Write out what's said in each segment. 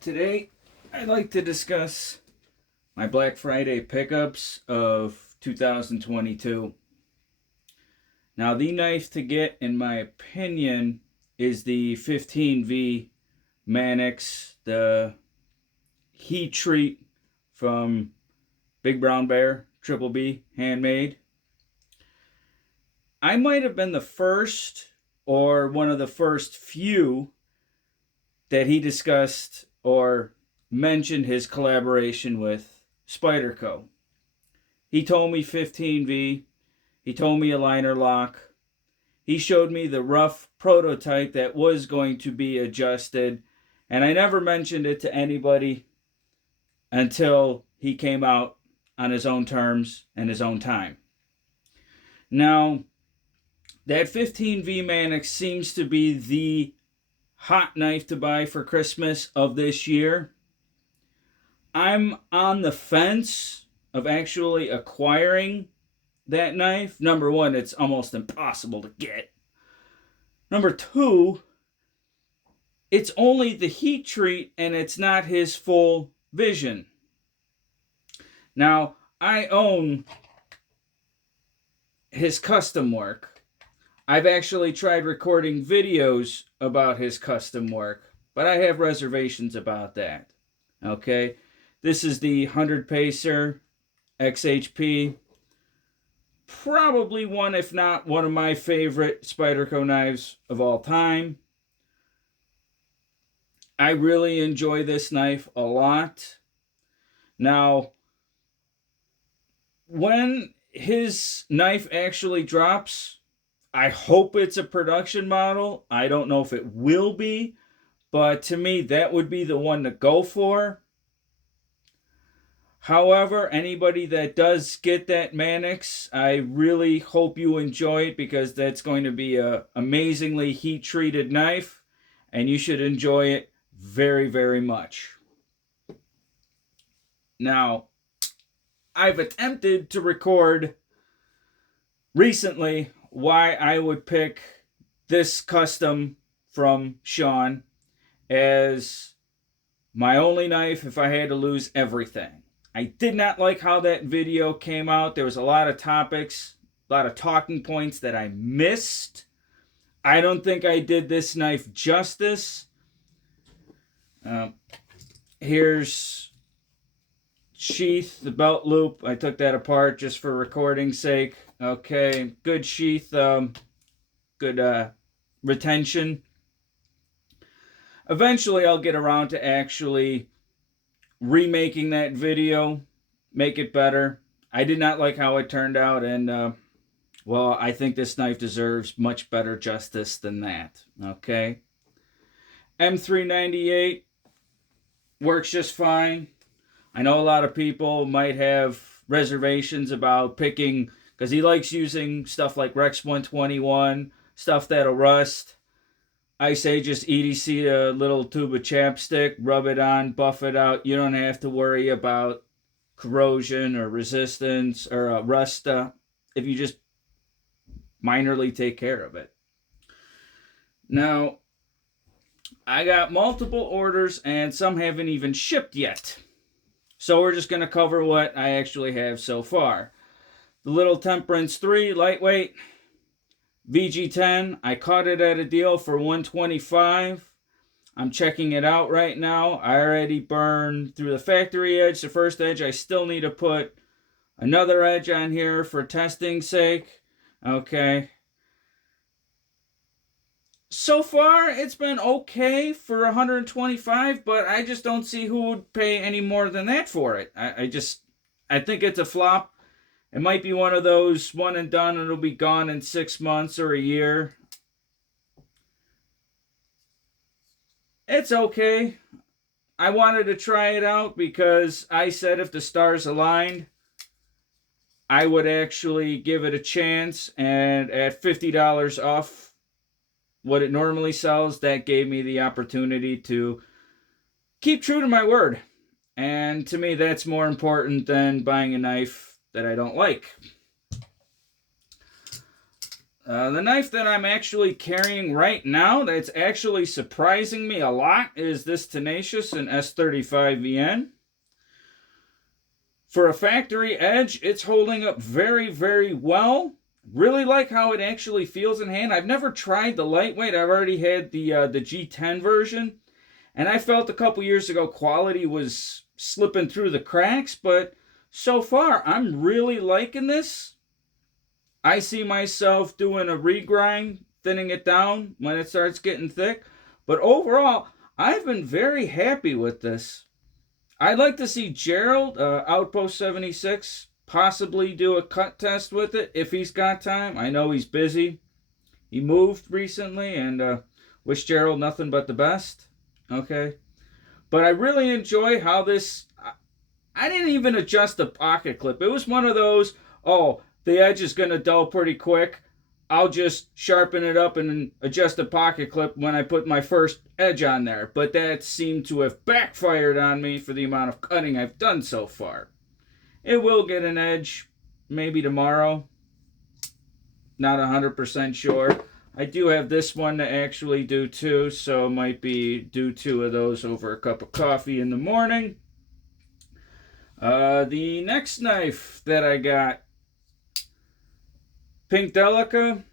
Today, I'd like to discuss my Black Friday pickups of 2022. Now, the knife to get, in my opinion, is the 15V Mannix, the heat treat from Big Brown Bear, Triple B, handmade. I might have been the first or one of the first few that he discussed or mentioned his collaboration with Spyderco. He told me 15V. He told me a liner lock. He showed me the rough prototype that was going to be adjusted. And I never mentioned it to anybody until he came out on his own terms and his own time. Now, that 15V Mannix seems to be the hot knife to buy for Christmas of this year. I'm on the fence of actually acquiring that knife. Number one, it's almost impossible to get. Number two, it's only the heat treat and it's not his full vision. Now, I own his custom work. I've actually tried recording videos about his custom work, but I have reservations about that. Okay, this is the 100 Pacer XHP. Probably one, if not one of my favorite Spyderco knives of all time. I really enjoy this knife a lot. Now, when his knife actually drops, I hope it's a production model. I don't know if it will be, but to me, that would be the one to go for. However, anybody that does get that Mannix, I really hope you enjoy it because that's going to be an amazingly heat-treated knife, and you should enjoy it very, very much. Now, I've attempted to record recently why I would pick this custom from Sean as my only knife if I had to lose everything. I did not like how that video came out. There was a lot of topics, a lot of talking points that I missed. I don't think I did this knife justice. Here's sheath, the belt loop. I took that apart just for recording's sake. Okay, good sheath, good retention. Eventually I'll get around to actually remaking that video, make it better. I did not like how it turned out, and well, I think this knife deserves much better justice than that. Okay, M398 works just fine. I know a lot of people might have reservations about picking, because he likes using stuff like Rex 121, stuff that'll rust. I say just EDC a little tube of chapstick, rub it on, buff it out. You don't have to worry about corrosion or resistance or rust if you just minorly take care of it. Now, I got multiple orders and some haven't even shipped yet. So we're just going to cover what I actually have so far. The Little Temperance 3, lightweight. VG10, I caught it at a deal for $125. I'm checking it out right now. I already burned through the factory edge, the first edge. I still need to put another edge on here for testing's sake. Okay. So far, it's been okay for $125, but I just don't see who would pay any more than that for it. I think it's a flop. It might be one of those one and done and it'll be gone in 6 months or a year. It's okay. I wanted to try it out because I said if the stars aligned, I would actually give it a chance. And at $50 off what it normally sells, that gave me the opportunity to keep true to my word. And to me, that's more important than buying a knife that I don't like. The knife that I'm actually carrying right now that's actually surprising me a lot is this Tenacious in S35VN. For a factory edge, it's holding up very, very well. Really like how it actually feels in hand. I've never tried the lightweight. I've already had the G10 version. And I felt a couple years ago quality was slipping through the cracks. But so far, I'm really liking this. I see myself doing a regrind, thinning it down when it starts getting thick. But overall, I've been very happy with this. I'd like to see Gerald, Outpost 76, possibly do a cut test with it if he's got time. I know he's busy. He moved recently, and wish Gerald nothing but the best. Okay? But I really enjoy how this... I didn't even adjust the pocket clip. It was one of those, oh, the edge is going to dull pretty quick. I'll just sharpen it up and adjust the pocket clip when I put my first edge on there. But that seemed to have backfired on me for the amount of cutting I've done so far. It will get an edge maybe tomorrow. Not 100% sure. I do have this one to actually do too, so might be do 2 of those over a cup of coffee in the morning. The next knife that I got, Pink Delica,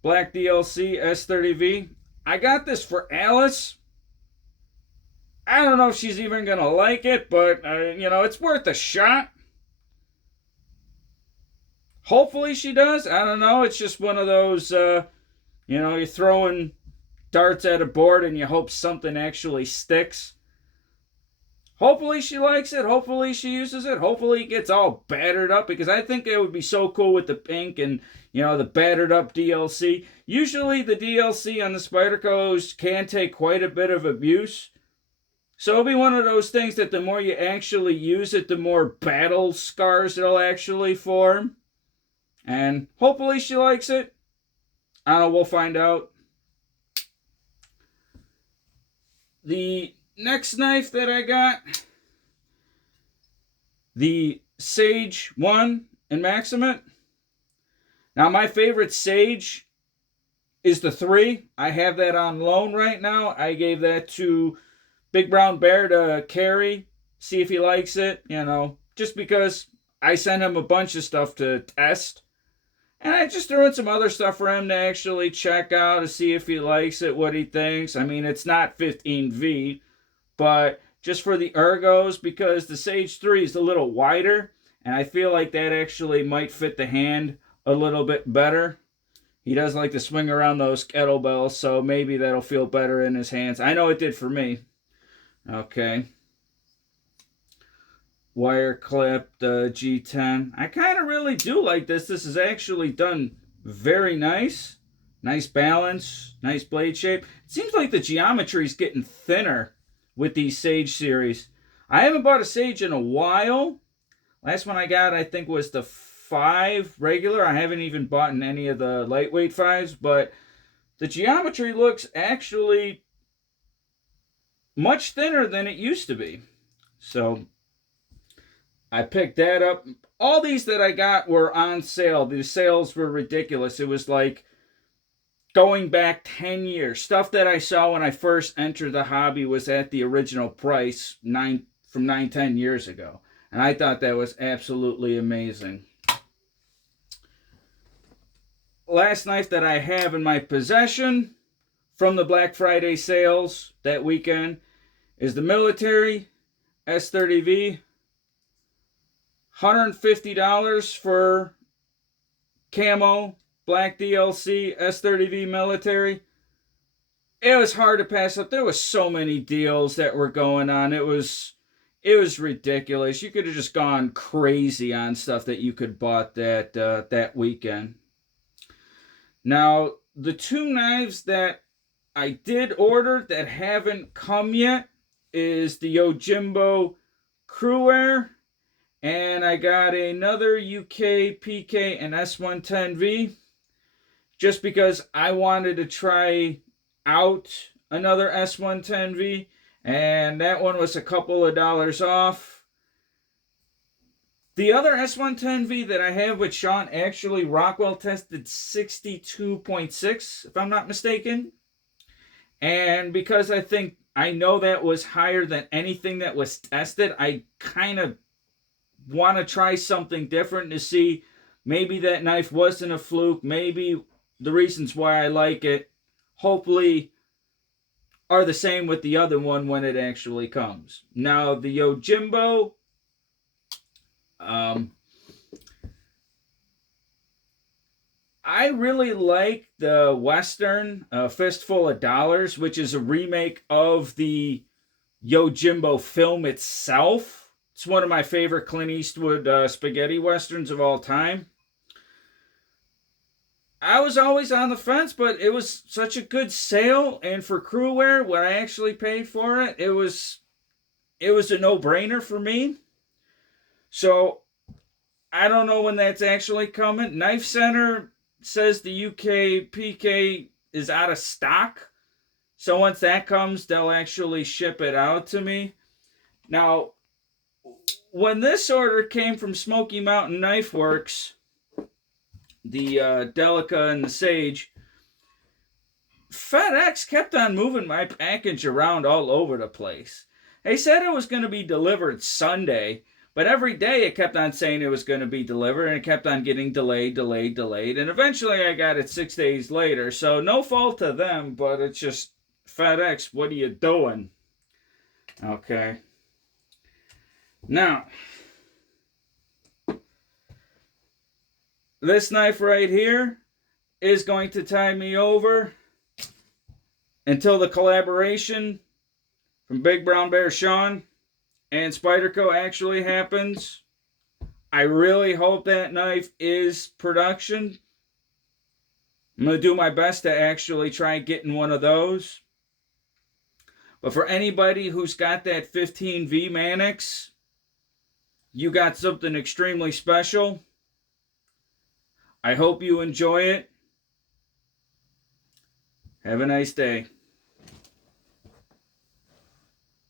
Black DLC S30V. I got this for Alice. I don't know if she's even going to like it, but, it's worth a shot. Hopefully she does. I don't know. It's just one of those, you're throwing darts at a board and you hope something actually sticks. Hopefully she likes it. Hopefully she uses it. Hopefully it gets all battered up, because I think it would be so cool with the pink and, the battered up DLC. Usually the DLC on the Spydercos can take quite a bit of abuse. So it'll be one of those things that the more you actually use it, the more battle scars it'll actually form. And hopefully she likes it. I don't know, we'll find out. The next knife that I got, the Sage 1 in Maximate. Now, my favorite Sage is the 3. I have that on loan right now. I gave that to Big Brown Bear to carry, see if he likes it, just because I sent him a bunch of stuff to test. And I just threw in some other stuff for him to actually check out to see if he likes it, what he thinks. I mean, it's not 15V, but just for the ergos, because the Sage 3 is a little wider, and I feel like that actually might fit the hand a little bit better. He does like to swing around those kettlebells, so maybe that'll feel better in his hands. I know it did for me. Okay. Wire clip, the G10. I kind of really do like this. This is actually done very nice. Nice balance, nice blade shape. It seems like the geometry is getting thinner with these Sage series. I haven't bought a Sage in a while. Last one I got, I think, was the 5 regular. I haven't even bought in any of the lightweight 5s, but the geometry looks actually much thinner than it used to be. So I picked that up. All these that I got were on sale. The sales were ridiculous. It was like going back 10 years. Stuff that I saw when I first entered the hobby was at the original price from 9-10 years ago. And I thought that was absolutely amazing. Last knife that I have in my possession from the Black Friday sales that weekend is the Military S30V. $150 for camo, black DLC, S30V Military. It was hard to pass up. There was so many deals that were going on. It was ridiculous. You could have just gone crazy on stuff that you could bought that weekend. Now, the 2 knives that I did order that haven't come yet is the Yojimbo Cruair, and I got another ukpk and S110V just because I wanted to try out another S110V, and that one was a couple of dollars off. The other S110V that I have with Sean, actually Rockwell tested 62.6, if I'm not mistaken. And because I know that was higher than anything that was tested, I kind of want to try something different to see maybe that knife wasn't a fluke. Maybe the reasons why I like it, hopefully, are the same with the other one when it actually comes. Now, the Yojimbo, I really like the Western Fistful of Dollars, which is a remake of the Yojimbo film itself. It's one of my favorite Clint Eastwood spaghetti westerns of all time. I was always on the fence, but it was such a good sale, and for crew wear, what I actually paid for it, it was a no-brainer for me. So I don't know when that's actually coming. Knife Center says the ukpk is out of stock. So once that comes, they'll actually ship it out to me. Now, when this order came from Smoky Mountain Knife Works, the Delica and the Sage, FedEx kept on moving my package around all over the place. They said it was going to be delivered Sunday, but every day it kept on saying it was going to be delivered, and it kept on getting delayed, and eventually I got it 6 days later. So no fault to them, but it's just, FedEx, what are you doing? Okay. Now, this knife right here is going to tie me over until the collaboration from Big Brown Bear Sean and Spyderco actually happens. I really hope that knife is production. I'm going to do my best to actually try getting one of those. But for anybody who's got that 15V Mannix, you got something extremely special. I hope you enjoy it. Have a nice day.